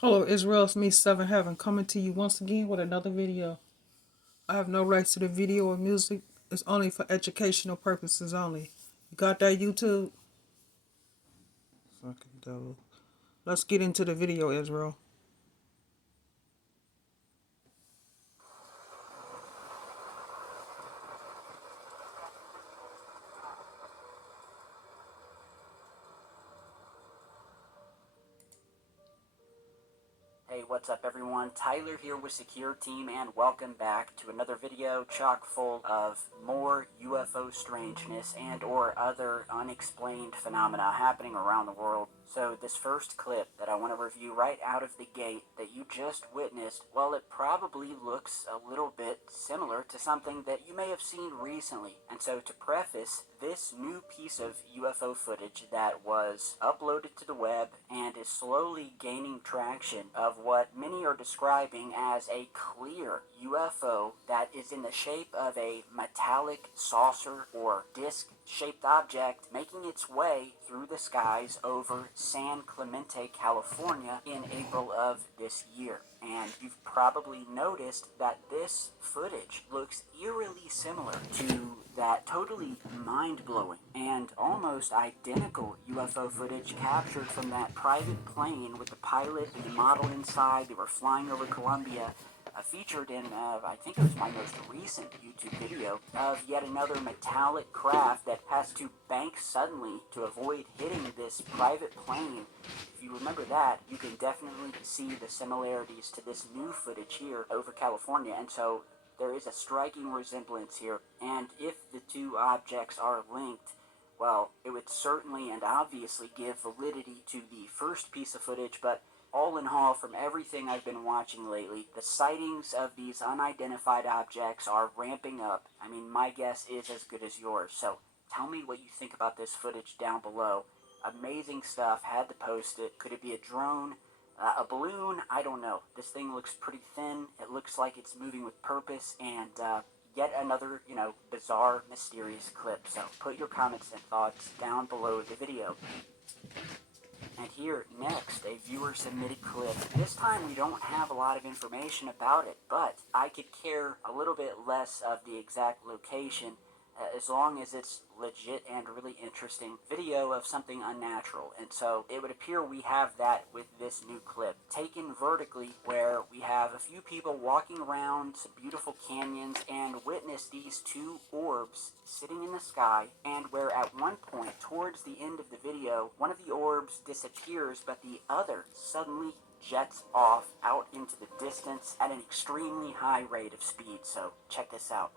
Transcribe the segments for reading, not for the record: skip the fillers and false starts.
Hello Israel, it's me Seven Heaven coming to you once again with another video. I have no rights to the video or music. It's only for educational purposes only. You got that, YouTube? Fucking devil. Let's get into the video, Israel. Hey, what's up everyone? Tyler here with Secure Team and welcome back to another video chock full of more UFO strangeness and or other unexplained phenomena happening around the world. So this first clip that I want to review right out of the gate that you just witnessed, well, it probably looks a little bit similar to something that you may have seen recently. And so to preface, this new piece of UFO footage that was uploaded to the web and is slowly gaining traction of what many are describing as a clear UFO that is in the shape of a metallic saucer or disc-shaped object making its way through the skies over San Clemente, California in April of this year. And you've probably noticed that this footage looks eerily similar to that totally mind-blowing and almost identical UFO footage captured from that private plane with the pilot and the model inside. They were flying over Colombia, featured in, I think it was my most recent YouTube video, of yet another metallic craft that has to bank suddenly to avoid hitting this private plane. If you remember that, you can definitely see the similarities to this new footage here over California, and so there is a striking resemblance here, and if the two objects are linked, well, it would certainly and obviously give validity to the first piece of footage, but all in all, from everything I've been watching lately, the sightings of these unidentified objects are ramping up. I mean, my guess is as good as yours, so tell me what you think about this footage down below. Amazing stuff, had to post it. Could it be a drone? A balloon? I don't know. This thing looks pretty thin. It looks like it's moving with purpose, and yet another, bizarre, mysterious clip. So put your comments and thoughts down below the video. And here, next, a viewer-submitted clip. This time we don't have a lot of information about it, but I could care a little bit less of the exact location as long as it's legit and really interesting video of something unnatural. And so it would appear we have that with this new clip, taken vertically, where we have a few people walking around some beautiful canyons and witness these two orbs sitting in the sky, and where at one point towards the end of the video, one of the orbs disappears, but the other suddenly jets off out into the distance at an extremely high rate of speed. So check this out.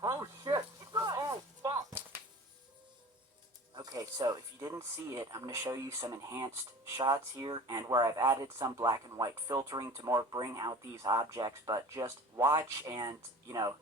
Oh shit! Oh fuck! Okay, so if you didn't see it, I'm going to show you some enhanced shots here, and where I've added some black and white filtering to more bring out these objects, but just watch and,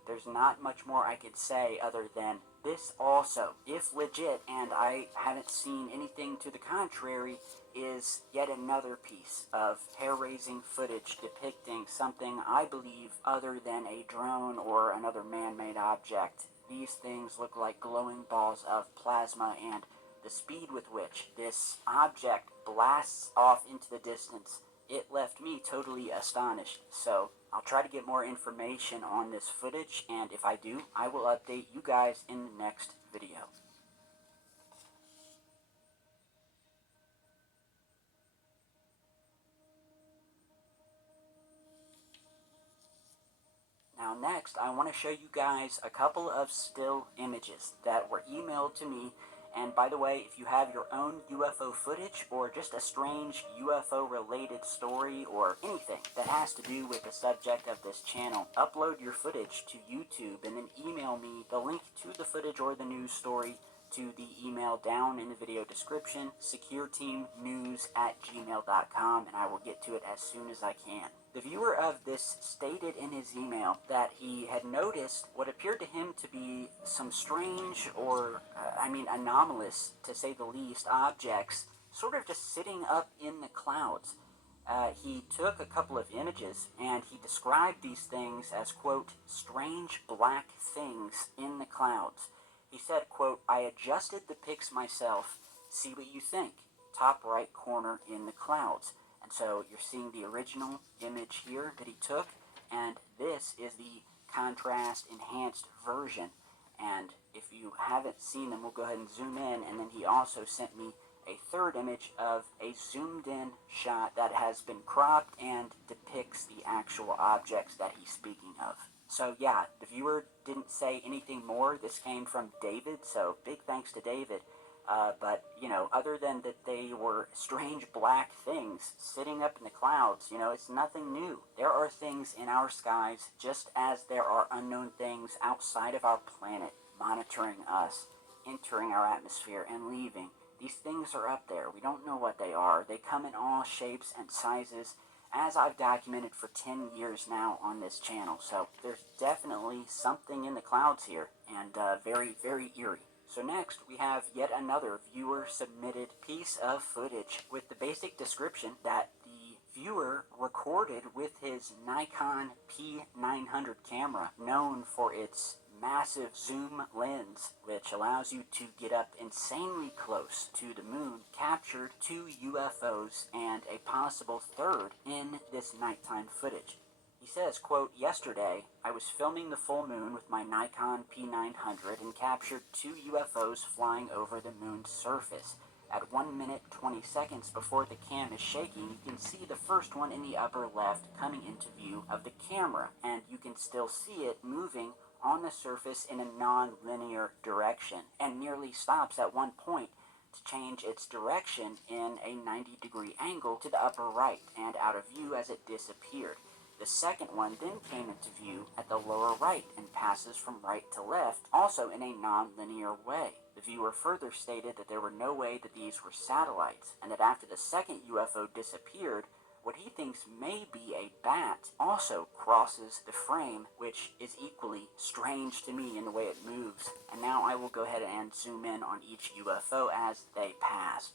there's not much more I could say other than this also, if legit, and I haven't seen anything to the contrary, is yet another piece of hair-raising footage depicting something I believe other than a drone or another man-made object. These things look like glowing balls of plasma, and the speed with which this object blasts off into the distance, it left me totally astonished. So I'll try to get more information on this footage, and if I do, I will update you guys in the next video. Now next, I want to show you guys a couple of still images that were emailed to me. And by the way, if you have your own UFO footage or just a strange UFO related story or anything that has to do with the subject of this channel, upload your footage to YouTube and then email me the link to the footage or the news story to the email down in the video description, secureteamnews@gmail.com, and I will get to it as soon as I can. The viewer of this stated in his email that he had noticed what appeared to him to be some strange or, anomalous, to say the least, objects sort of just sitting up in the clouds. he took a couple of images and he described these things as, quote, strange black things in the clouds. He said, quote, I adjusted the pics myself. See what you think. Top right corner in the clouds. And so you're seeing the original image here that he took, and this is the contrast enhanced version. And if you haven't seen them, we'll go ahead and zoom in. And then he also sent me a third image of a zoomed in shot that has been cropped and depicts the actual objects that he's speaking of. So yeah, the viewer didn't say anything more. This came from David, so big thanks to David. But, you know, other than that they were strange black things sitting up in the clouds, you know, it's nothing new. There are things in our skies just as there are unknown things outside of our planet monitoring us, entering our atmosphere and leaving. These things are up there. We don't know what they are. They come in all shapes and sizes, as I've documented for 10 years now on this channel. So there's definitely something in the clouds here, and very, very eerie. So next, we have yet another viewer-submitted piece of footage with the basic description that the viewer recorded with his Nikon P900 camera, known for its massive zoom lens, which allows you to get up insanely close to the moon, captured 2 UFOs and a possible third in this nighttime footage. He says, quote, yesterday, I was filming the full moon with my Nikon P900 and captured 2 UFOs flying over the moon's surface. At 1 minute 20 seconds before the cam is shaking, you can see the first one in the upper left coming into view of the camera, and you can still see it moving on the surface in a non-linear direction, and nearly stops at one point to change its direction in a 90-degree angle to the upper right and out of view as it disappeared. The second one then came into view at the lower right and passes from right to left, also in a non-linear way. The viewer further stated that there were no way that these were satellites, and that after the second UFO disappeared, what he thinks may be a bat also crosses the frame, which is equally strange to me in the way it moves. And now I will go ahead and zoom in on each UFO as they pass.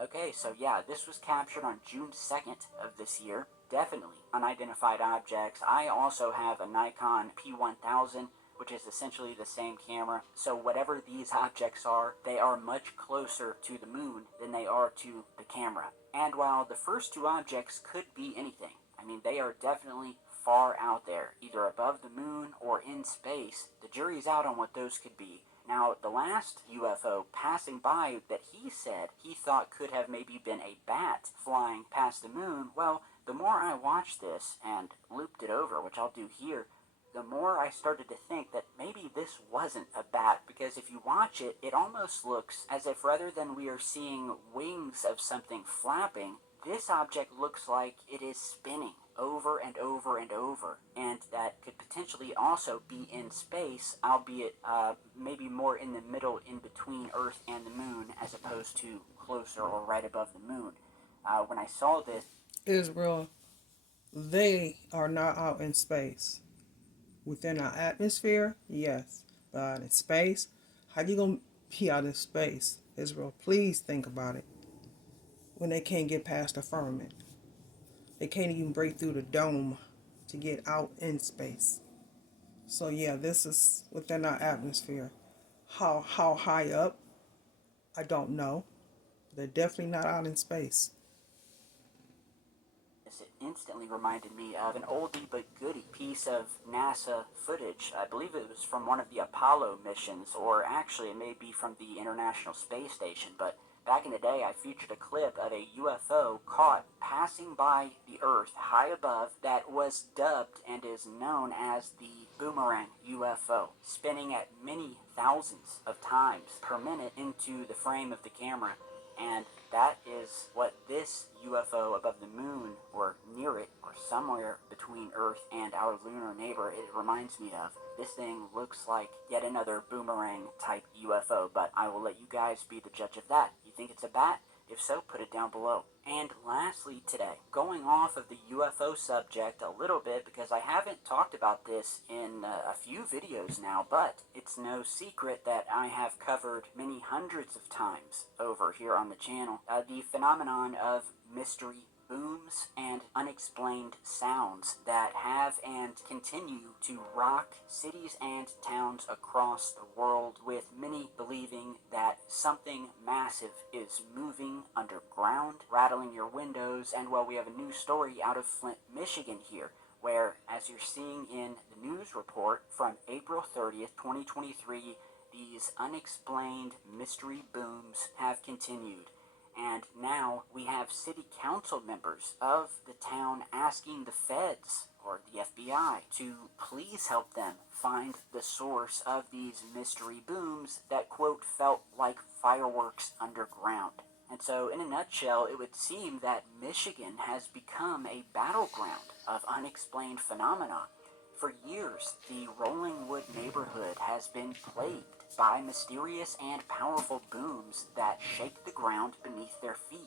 Okay, so yeah, this was captured on June 2nd of this year. Definitely unidentified objects. I also have a Nikon P1000, which is essentially the same camera. So whatever these objects are, they are much closer to the moon than they are to the camera. And while the first 2 objects could be anything, I mean, they are definitely far out there, either above the moon or in space. The jury's out on what those could be. Now, the last UFO passing by that he said he thought could have maybe been a bat flying past the moon, well, the more I watched this and looped it over, which I'll do here, the more I started to think that maybe this wasn't a bat, because if you watch it, it almost looks as if rather than we are seeing wings of something flapping, this object looks like it is spinning over and over and over, and that could potentially also be in space, albeit maybe more in the middle in between Earth and the moon as opposed to closer or right above the moon. When I saw this, Israel, they are not out in space. Within our atmosphere, yes. But out in space, how you gonna be out in space? Israel, please think about it. When they can't get past the firmament. They can't even break through the dome to get out in space. So yeah, this is within our atmosphere. How high up? I don't know. They're definitely not out in space. it instantly reminded me of an oldie but goodie piece of NASA footage. I believe it was from one of the Apollo missions, or actually it may be from the International Space Station, but Back in the day, I featured a clip of a UFO caught passing by the Earth high above that was dubbed and is known as the Boomerang UFO, spinning at many thousands of times per minute into the frame of the camera. And that is what this UFO above the moon, or near it, or somewhere between Earth and our lunar neighbor, it reminds me of. This thing looks like yet another boomerang type UFO, but I will let you guys be the judge of that. You think it's a bat? If so, put it down below. And lastly today, going off of the UFO subject a little bit, because I haven't talked about this in a few videos now, but it's no secret that I have covered many hundreds of times over here on the channel, the phenomenon of mystery booms and unexplained sounds that have and continue to rock cities and towns across the world, with many believing that something massive is moving underground, rattling your windows. And well, we have a new story out of Flint, Michigan here, where, as you're seeing in the news report from April 30th, 2023, these unexplained mystery booms have continued. And now we have city council members of the town asking the feds, or the FBI, to please help them find the source of these mystery booms that, quote, felt like fireworks underground. And so, in a nutshell, it would seem that Michigan has become a battleground of unexplained phenomena. For years, the Rolling Wood neighborhood has been plagued by mysterious and powerful booms that shake the ground beneath their feet.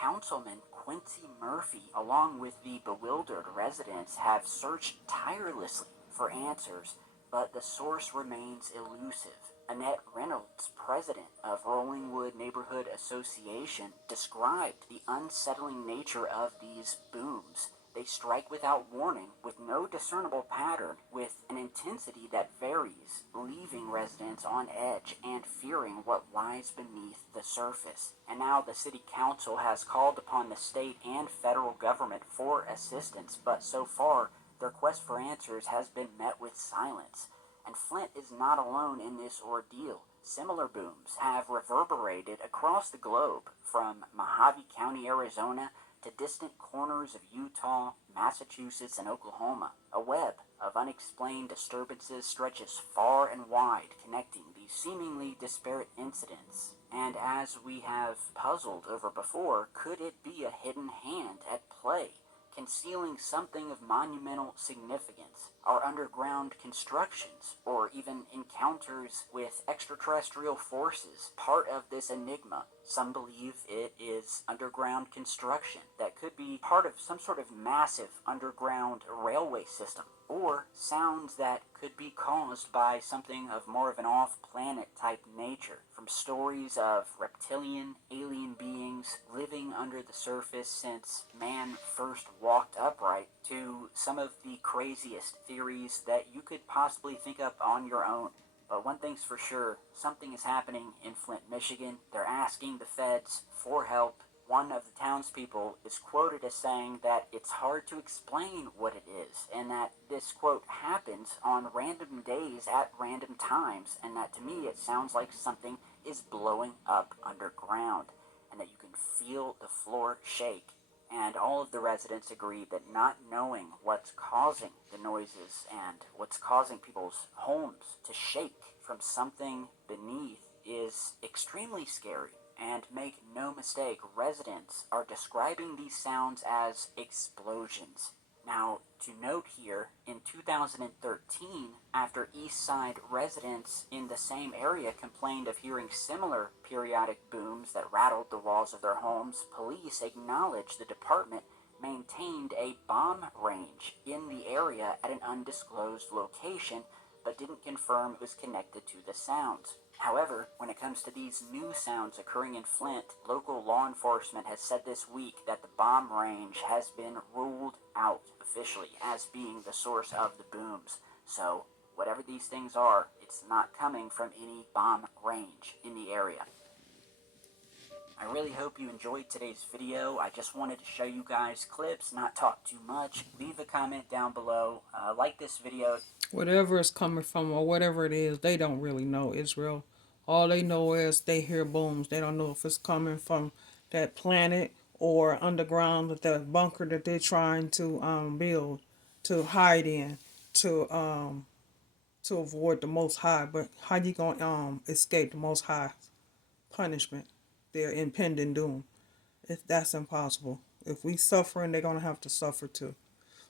Councilman Quincy Murphy, along with the bewildered residents, have searched tirelessly for answers, but the source remains elusive. Annette Reynolds, president of Rolling Wood Neighborhood Association, described the unsettling nature of these booms. They strike without warning, with no discernible pattern, with an intensity that varies, leaving residents on edge and fearing what lies beneath the surface. And now the city council has called upon the state and federal government for assistance, but so far their quest for answers has been met with silence. And Flint is not alone in this ordeal. Similar booms have reverberated across the globe, from Mojave County, Arizona, to distant corners of Utah, Massachusetts, and Oklahoma. A web of unexplained disturbances stretches far and wide, connecting these seemingly disparate incidents. And as we have puzzled over before, could it be a hidden hand at play, concealing something of monumental significance? Are underground constructions, or even encounters with extraterrestrial forces, part of this enigma? Some believe it is underground construction that could be part of some sort of massive underground railway system, or sounds that could be caused by something of more of an off-planet type nature. From stories of reptilian, alien beings living under the surface since man first walked upright, to some of the craziest theories that you could possibly think up on your own. But one thing's for sure, something is happening in Flint, Michigan. They're asking the feds for help. One of the townspeople is quoted as saying that it's hard to explain what it is, and that this, quote, happens on random days at random times, and that to me it sounds like something is blowing up underground, and that you can feel the floor shake. And all of the residents agree that not knowing what's causing the noises and what's causing people's homes to shake from something beneath is extremely scary. And make no mistake, residents are describing these sounds as explosions. Now, to note here, in 2013, after East Side residents in the same area complained of hearing similar periodic booms that rattled the walls of their homes, police acknowledged the department maintained a bomb range in the area at an undisclosed location, but didn't confirm it was connected to the sounds. However, when it comes to these new sounds occurring in Flint, local law enforcement has said this week that the bomb range has been ruled out officially as being the source of the booms. So, whatever these things are, it's not coming from any bomb range in the area. I really hope you enjoyed today's video. I just wanted to show you guys clips, not talk too much. Leave a comment down below. Like this video. Whatever it's coming from or whatever it is, they don't really know, Israel. All they know is they hear booms. They don't know if it's coming from that planet or underground with the bunker that they're trying to build to hide in to avoid the Most High. But how you gonna escape the Most High punishment? Their impending doom. If that's impossible. If we suffering, they're gonna have to suffer too.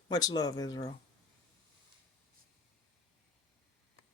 Much love, Israel.